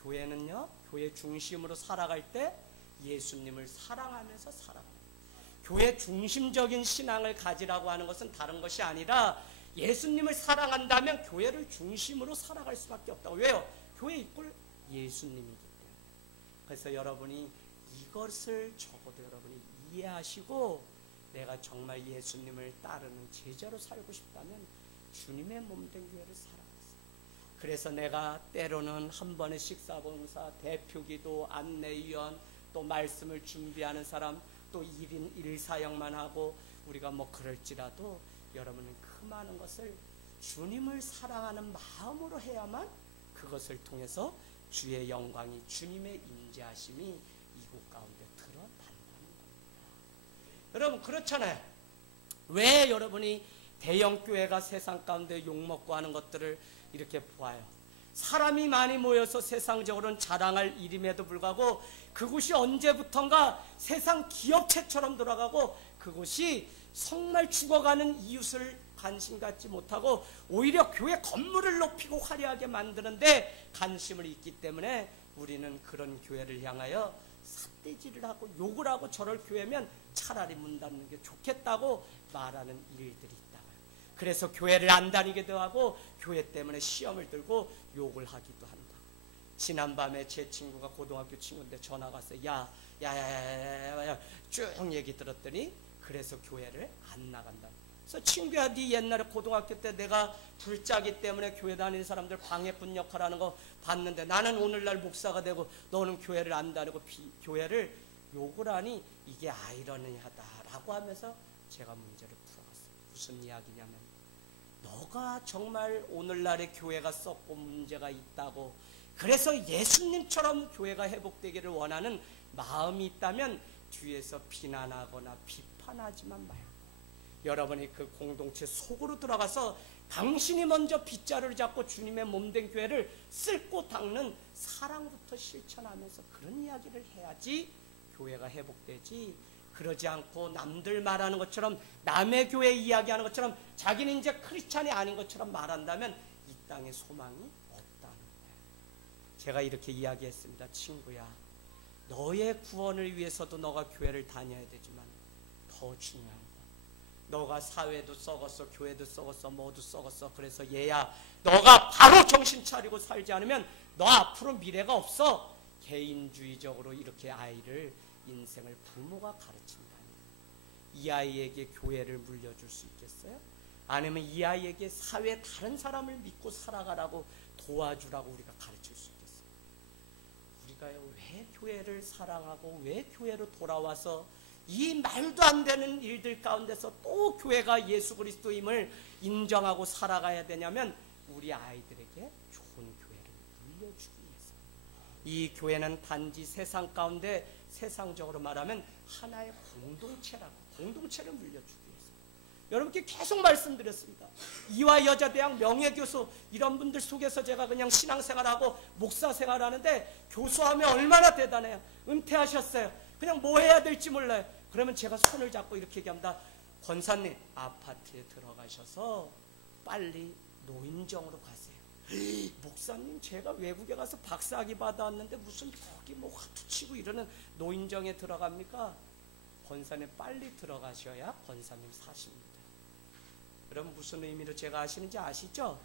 교회는요, 교회 중심으로 살아갈 때 예수님을 사랑하면서 살아가는 거예요. 교회 중심적인 신앙을 가지라고 하는 것은 다른 것이 아니라 예수님을 사랑한다면 교회를 중심으로 살아갈 수밖에 없다고. 왜요? 교회 이꼴 예수님이기 때문에. 그래서 여러분이 이것을 적어도 여러분이 이해하시고 내가 정말 예수님을 따르는 제자로 살고 싶다면 주님의 몸된 교회를 살아가세요. 그래서 내가 때로는 한 번의 식사봉사, 대표기도, 안내위원, 또 말씀을 준비하는 사람, 또 1인 1사역만 하고 우리가 뭐 그럴지라도 여러분은 그 많은 것을 주님을 사랑하는 마음으로 해야만 그것을 통해서 주의 영광이, 주님의 임재하심이 이곳 가운데 드러난다는 겁니다. 여러분 그렇잖아요. 왜 여러분이 대형교회가 세상 가운데 욕먹고 하는 것들을 이렇게 보아요? 사람이 많이 모여서 세상적으로는 자랑할 일임에도 불구하고 그곳이 언제부턴가 세상 기업체처럼 돌아가고, 그곳이 정말 죽어가는 이웃을 관심 갖지 못하고 오히려 교회 건물을 높이고 화려하게 만드는데 관심을 있기 때문에 우리는 그런 교회를 향하여 삿대질을 하고 욕을 하고, 저럴 교회면 차라리 문 닫는 게 좋겠다고 말하는 일들이 있다. 그래서 교회를 안 다니기도 하고 교회 때문에 시험을 들고 욕을 하기도 한다. 지난밤에 제 친구가 고등학교 친구인데 전화가 왔어요. 야야야야야 쭉 얘기 들었더니 그래서 교회를 안 나간다. 그래서 친구야, 네 옛날에 고등학교 때 내가 불짜기 때문에 교회 다니는 사람들 방해꾼 역할하는 거 봤는데 나는 오늘날 목사가 되고 너는 교회를 안 다니고 교회를 욕을 하니 이게 아이러니하다라고 하면서 제가 문제를 풀어갔어요. 무슨 이야기냐면, 너가 정말 오늘날의 교회가 썩고 문제가 있다고, 그래서 예수님처럼 교회가 회복되기를 원하는 마음이 있다면 뒤에서 비난하거나 비판하지만 말고 여러분이 그 공동체 속으로 들어가서 당신이 먼저 빗자루를 잡고 주님의 몸된 교회를 쓸고 닦는 사랑부터 실천하면서 그런 이야기를 해야지 교회가 회복되지, 그러지 않고 남들 말하는 것처럼, 남의 교회 이야기하는 것처럼 자기는 이제 크리스찬이 아닌 것처럼 말한다면 이 땅에 소망이 없다는 거예요. 제가 이렇게 이야기했습니다. 친구야, 너의 구원을 위해서도 너가 교회를 다녀야 되지만 더 중요한 거, 너가 사회도 썩었어, 교회도 썩었어, 모두 썩었어. 그래서 얘야, 너가 바로 정신 차리고 살지 않으면 너 앞으로 미래가 없어. 개인주의적으로 이렇게 아이를, 인생을 부모가 가르친다니, 이 아이에게 교회를 물려줄 수 있겠어요? 아니면 이 아이에게 사회 다른 사람을 믿고 살아가라고 도와주라고 우리가 가르칠 수 있겠어요? 우리가요, 왜 교회를 사랑하고 왜 교회로 돌아와서 이 말도 안 되는 일들 가운데서 또 교회가 예수 그리스도임을 인정하고 살아가야 되냐면, 우리 아이들에게 좋은 교회를 물려주기 위해서. 이 교회는 단지 세상 가운데, 세상적으로 말하면 하나의 공동체를 물려주기 위해서. 여러분께 계속 말씀드렸습니다. 이화여자대학 명예교수, 이런 분들 속에서 제가 그냥 신앙생활하고 목사생활하는데, 교수하면 얼마나 대단해요. 은퇴하셨어요. 그냥 뭐 해야 될지 몰라요. 그러면 제가 손을 잡고 이렇게 얘기합니다. 권사님, 아파트에 들어가셔서 빨리 노인정으로 가세요. 목사님, 제가 외국에 가서 박사학위 받아왔는데 무슨 거기 뭐 화투 치고 이러는 노인정에 들어갑니까? 권사님, 빨리 들어가셔야 권사님 사십니다. 그럼 무슨 의미로 제가 하시는지 아시죠?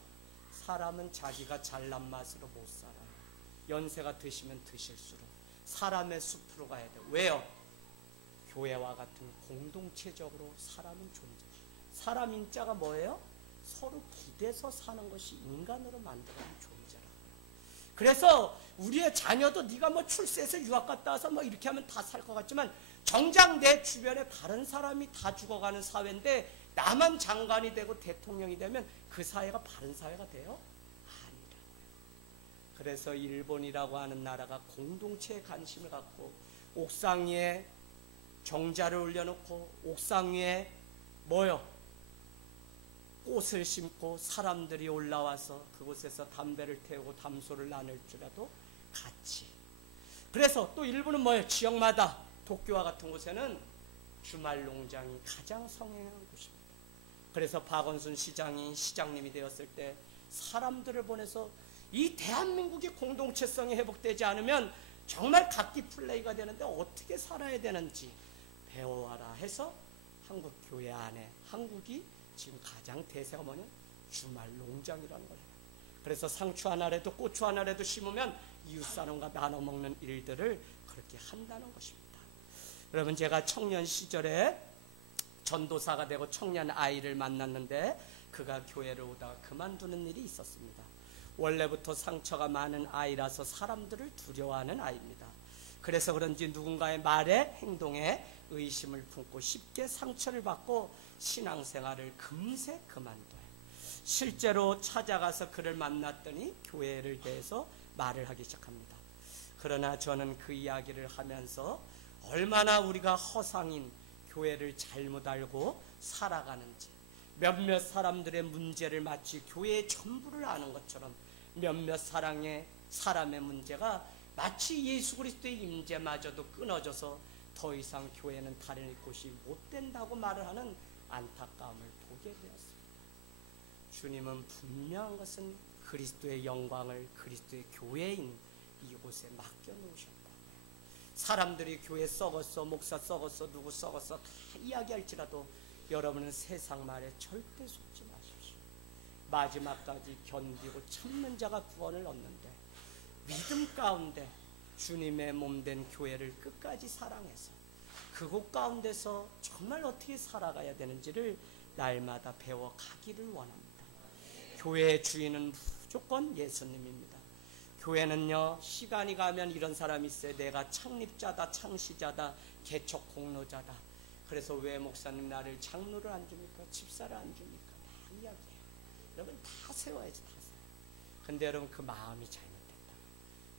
사람은 자기가 잘난 맛으로 못 살아요. 연세가 드시면 드실수록 사람의 숲으로 가야 돼요. 왜요? 교회와 같은 공동체적으로 사람은 존재해요. 사람 인자가 뭐예요? 서로 기대서 사는 것이 인간으로 만들어진 존재라고요. 그래서 우리의 자녀도 네가 뭐 출세해서 유학 갔다 와서 뭐 이렇게 하면 다 살 것 같지만, 정작 내 주변에 다른 사람이 다 죽어가는 사회인데 나만 장관이 되고 대통령이 되면 그 사회가 바른 사회가 돼요? 아니라고요. 그래서 일본이라고 하는 나라가 공동체에 관심을 갖고 옥상 위에 정자를 올려놓고 옥상 위에 뭐요? 꽃을 심고 사람들이 올라와서 그곳에서 담배를 태우고 담소를 나눌지라도 같이. 그래서 또 일본은 뭐예요? 지역마다 도쿄와 같은 곳에는 주말 농장이 가장 성행한 곳입니다. 그래서 박원순 시장이 시장님이 되었을 때 사람들을 보내서 이 대한민국의 공동체성이 회복되지 않으면 정말 각기 플레이가 되는데 어떻게 살아야 되는지 배워와라 해서 한국 교회 안에, 한국이 지금 가장 대세가 뭐냐? 주말 농장이라는 거예요. 그래서 상추 하나라도 고추 하나라도 심으면 이웃 사람과 나눠 먹는 일들을 그렇게 한다는 것입니다. 여러분, 제가 청년 시절에 전도사가 되고 청년 아이를 만났는데 그가 교회를 오다가 그만두는 일이 있었습니다. 원래부터 상처가 많은 아이라서 사람들을 두려워하는 아이입니다. 그래서 그런지 누군가의 말에, 행동에 의심을 품고 쉽게 상처를 받고 신앙생활을 금세 그만둬요. 실제로 찾아가서 그를 만났더니 교회를 대해서 말을 하기 시작합니다. 그러나 저는 그 이야기를 하면서 얼마나 우리가 허상인 교회를 잘못 알고 살아가는지, 몇몇 사람들의 문제를 마치 교회의 전부를 아는 것처럼 몇몇 사람의 문제가 마치 예수 그리스도의 임재마저도 끊어져서 더 이상 교회는 다른 곳이 못 된다고 말을 하는 안타까움을 보게 되었습니다. 주님은 분명한 것은 그리스도의 영광을 그리스도의 교회인 이곳에 맡겨놓으셨다고요. 사람들이 교회 썩었어, 목사 썩었어, 누구 썩었어 다 이야기할지라도 여러분은 세상 말에 절대 속지 마십시오. 마지막까지 견디고 참는 자가 구원을 얻는데, 믿음 가운데 주님의 몸된 교회를 끝까지 사랑해서 그곳 가운데서 정말 어떻게 살아가야 되는지를 날마다 배워가기를 원합니다. 교회의 주인은 무조건 예수님입니다. 교회는요, 시간이 가면 이런 사람이 있어요. 내가 창립자다, 창시자다, 개척 공로자다. 그래서 왜 목사님 나를 장로를 안 줍니까? 집사를 안 줍니까? 다 이야기해요. 여러분, 다 세워야지, 다 세워. 근데 여러분, 그 마음이 잘못됐다.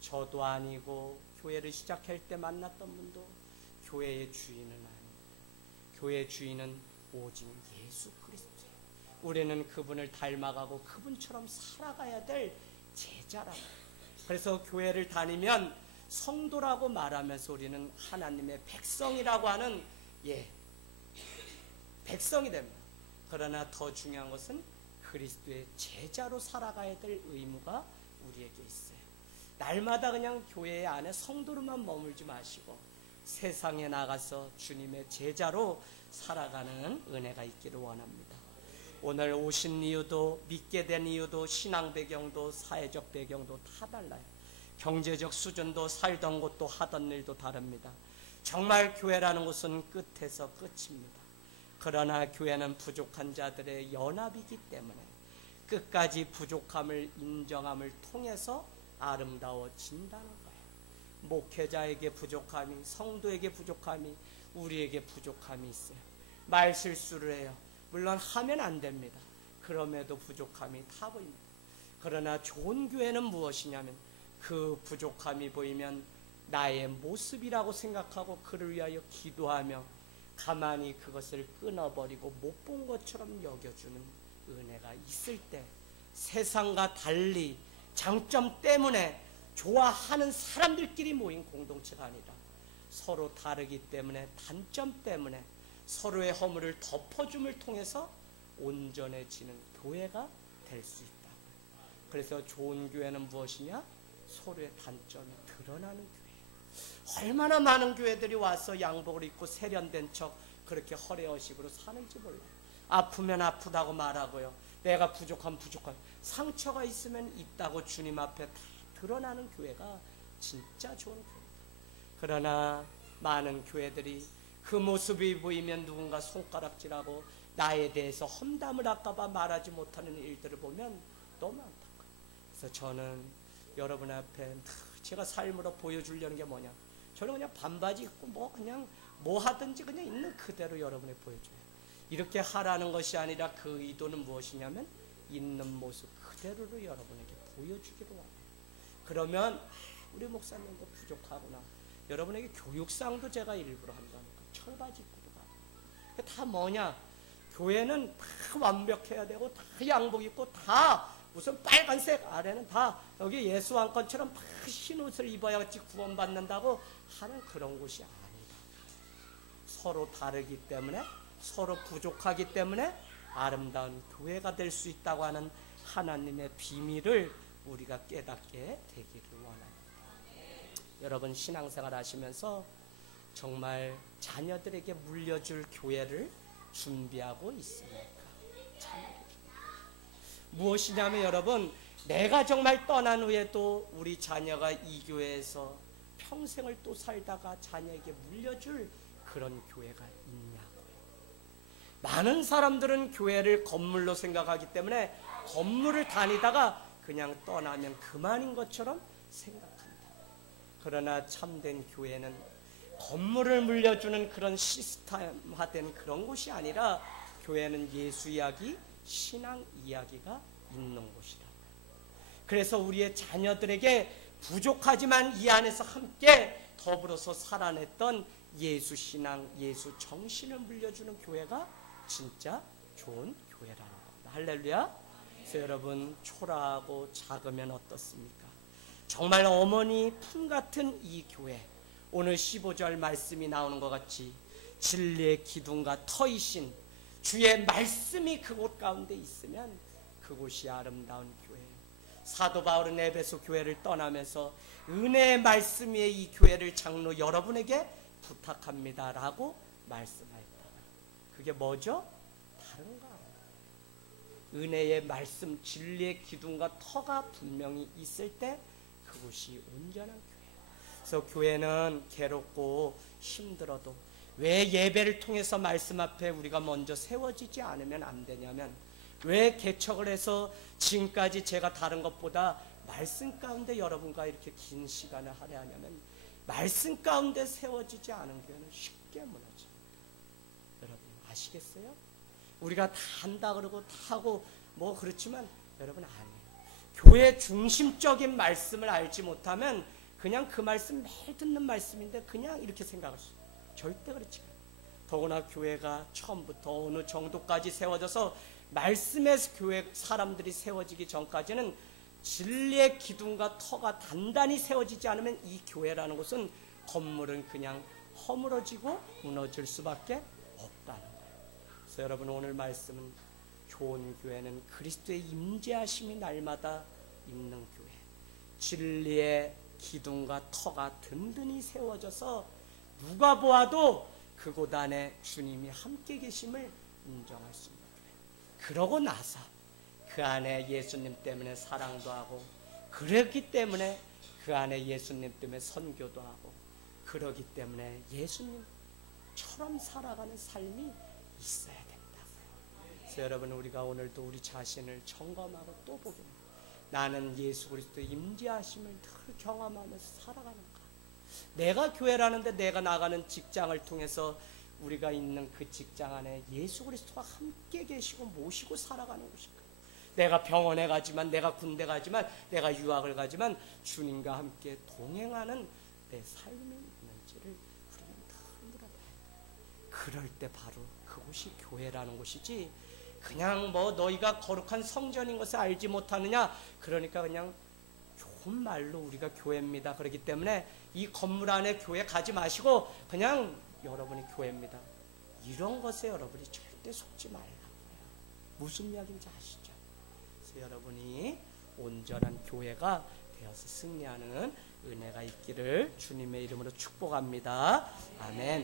저도 아니고 교회를 시작할 때 만났던 분도 교회의 주인은 아닙니다. 교회의 주인은 오직 예수 그리스도예요. 우리는 그분을 닮아가고 그분처럼 살아가야 될 제자라고. 그래서 교회를 다니면 성도라고 말하면서 우리는 하나님의 백성이라고 하는 백성이 됩니다. 그러나 더 중요한 것은 그리스도의 제자로 살아가야 될 의무가 우리에게 있어요. 날마다 그냥 교회 안에 성도로만 머물지 마시고 세상에 나가서 주님의 제자로 살아가는 은혜가 있기를 원합니다. 오늘 오신 이유도, 믿게 된 이유도, 신앙 배경도, 사회적 배경도 다 달라요. 경제적 수준도, 살던 곳도, 하던 일도 다릅니다. 정말 교회라는 것은 끝에서 끝입니다. 그러나 교회는 부족한 자들의 연합이기 때문에 끝까지 부족함을 인정함을 통해서 아름다워진다는 거예요. 목회자에게 부족함이, 성도에게 부족함이, 우리에게 부족함이 있어요. 말 실수를 해요. 물론 하면 안 됩니다. 그럼에도 부족함이 다 보입니다. 그러나 좋은 교회는 무엇이냐면 그 부족함이 보이면 나의 모습이라고 생각하고 그를 위하여 기도하며 가만히 그것을 끊어버리고 못 본 것처럼 여겨주는 은혜가 있을 때 세상과 달리 장점 때문에 좋아하는 사람들끼리 모인 공동체가 아니라 서로 다르기 때문에 단점 때문에 서로의 허물을 덮어줌을 통해서 온전해지는 교회가 될 수 있다. 그래서 좋은 교회는 무엇이냐? 서로의 단점이 드러나는 교회. 얼마나 많은 교회들이 와서 양복을 입고 세련된 척 그렇게 허례허식으로 사는지 몰라요. 아프면 아프다고 말하고요. 내가 부족한 상처가 있으면 있다고 주님 앞에 다 드러나는 교회가 진짜 좋은 교회입니다. 그러나 많은 교회들이 그 모습이 보이면 누군가 손가락질하고 나에 대해서 험담을 할까봐 말하지 못하는 일들을 보면 너무 안타까워요. 그래서 저는 여러분 앞에 제가 삶으로 보여주려는 게 뭐냐? 저는 그냥 반바지 입고 그냥 뭐 하든지 그냥 있는 그대로 여러분에 보여줘요. 이렇게 하라는 것이 아니라 그 의도는 무엇이냐면 있는 모습 그대로를 여러분에게 보여주기로 해요. 그러면 우리 목사님도 부족하구나. 여러분에게 교육상도 제가 일부러 한다니까. 청바지 입고도 가고. 다 뭐냐? 교회는 다 완벽해야 되고 다 양복 입고 다 무슨 빨간색 아래는 다 여기 예수 왕건처럼 다 흰 옷을 입어야지 구원받는다고 하는 그런 곳이 아니다. 서로 다르기 때문에 서로 부족하기 때문에 아름다운 교회가 될 수 있다고 하는 하나님의 비밀을 우리가 깨닫게 되기를 원합니다. 여러분 신앙생활 하시면서 정말 자녀들에게 물려줄 교회를 준비하고 있습니까? 무엇이냐면 여러분 내가 정말 떠난 후에도 우리 자녀가 이 교회에서 평생을 또 살다가 자녀에게 물려줄 그런 교회가 있냐고요. 많은 사람들은 교회를 건물로 생각하기 때문에 건물을 다니다가 그냥 떠나면 그만인 것처럼 생각한다. 그러나 참된 교회는 건물을 물려주는 그런 시스템화된 그런 곳이 아니라 교회는 예수 이야기, 신앙 이야기가 있는 곳이다. 그래서 우리의 자녀들에게 부족하지만 이 안에서 함께 더불어서 살아냈던 예수 신앙, 예수 정신을 물려주는 교회가 진짜 좋은 교회라는 겁니다. 할렐루야. 그래서 여러분 초라하고 작으면 어떻습니까? 정말 어머니 품 같은 이 교회, 오늘 15절 말씀이 나오는 것 같이 진리의 기둥과 터이신 주의 말씀이 그곳 가운데 있으면 그곳이 아름다운 교회. 사도 바울은 에베소 교회를 떠나면서 은혜의 말씀 위에 이 교회를 장로 여러분에게 부탁합니다 라고 말씀하였다. 그게 뭐죠? 다른가? 은혜의 말씀, 진리의 기둥과 터가 분명히 있을 때 그곳이 온전한 교회예요. 그래서 교회는 괴롭고 힘들어도 왜 예배를 통해서 말씀 앞에 우리가 먼저 세워지지 않으면 안 되냐면 왜 개척을 해서 지금까지 제가 다른 것보다 말씀 가운데 여러분과 이렇게 긴 시간을 할애하냐면 말씀 가운데 세워지지 않은 교회는 쉽게 무너집니다. 여러분 아시겠어요? 우리가 다 한다 그러고 다 하고 뭐 그렇지만 여러분 아니에요. 교회 중심적인 말씀을 알지 못하면 그냥 그 말씀 매일 듣는 말씀인데 그냥 이렇게 생각할 수 있어요. 절대 그렇지 않아요. 더구나 교회가 처음부터 어느 정도까지 세워져서 말씀에서 교회 사람들이 세워지기 전까지는 진리의 기둥과 터가 단단히 세워지지 않으면 이 교회라는 곳은 건물은 그냥 허물어지고 무너질 수밖에 없다는 거예요. 그래서 여러분 오늘 말씀은 좋은 교회는 그리스도의 임재하심이 날마다 있는 교회, 진리의 기둥과 터가 든든히 세워져서 누가 보아도 그곳 안에 주님이 함께 계심을 인정할 수 있는 거예요. 그러고 나서 그 안에 예수님 때문에 사랑도 하고, 그랬기 때문에 그 안에 예수님 때문에 선교도 하고, 그러기 때문에 예수님처럼 살아가는 삶이 있어야 된다고요. 그래서 여러분, 우리가 오늘도 우리 자신을 점검하고 또 보게 됩니다. 나는 예수 그리스도의 임재하심을 늘 경험하면서 살아가는가? 내가 교회라는데 내가 나가는 직장을 통해서 우리가 있는 그 직장 안에 예수 그리스도가 함께 계시고 모시고 살아가는 것인가? 내가 병원에 가지만, 내가 군대 가지만, 내가 유학을 가지만 주님과 함께 동행하는 내 삶이 있는지를 우리는 다 물어봐야 돼요. 그럴 때 바로 그곳이 교회라는 곳이지, 그냥 뭐 너희가 거룩한 성전인 것을 알지 못하느냐, 그러니까 그냥 좋은 말로 우리가 교회입니다, 그렇기 때문에 이 건물 안에 교회 가지 마시고 그냥 여러분이 교회입니다, 이런 것에 여러분이 절대 속지 말라고요. 무슨 이야기인지 아시죠? 그래서 여러분이 온전한 교회가 되어서 승리하는 은혜가 있기를 주님의 이름으로 축복합니다. 아멘.